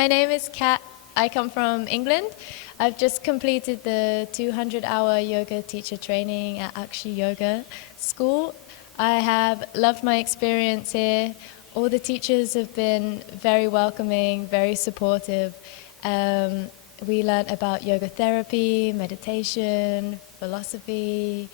my name is Kath. I come from England. I've just completed the 200-hour yoga teacher training at Akshi Yoga School. I have loved my experience here. All the teachers have been very welcoming, very supportive. We learnt about yoga therapy, meditation, philosophy,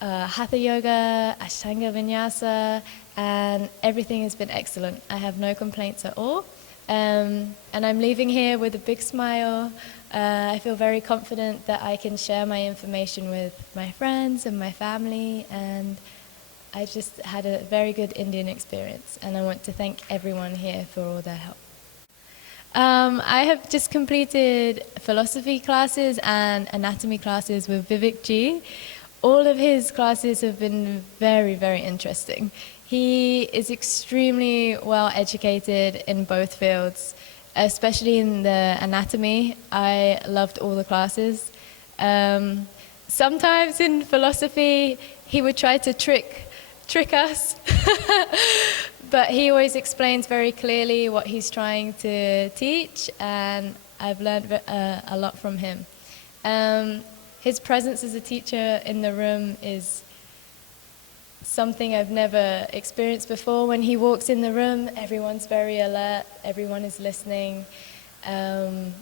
Hatha yoga, Ashtanga vinyasa, and everything has been excellent. I have no complaints at all. And I'm leaving here with a big smile. I feel very confident that I can share my information with my friends and my family, and I just had a very good Indian experience, and I want to thank everyone here for all their help. I have just completed philosophy classes and anatomy classes with Vivek Ji. All of his classes have been very, very interesting. He is extremely well educated in both fields, especially in the anatomy. I loved all the classes. Sometimes in philosophy, he would try to trick us, but he always explains very clearly what he's trying to teach, and I've learned a lot from him. His presence as a teacher in the room is something I've never experienced before. When he walks in the room, everyone's very alert, everyone is listening, and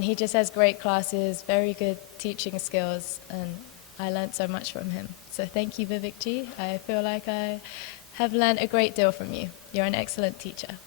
he just has great classes, very good teaching skills, and I learned so much from him. So thank you, Vivek Ji. I feel like I have learned a great deal from you. You're an excellent teacher.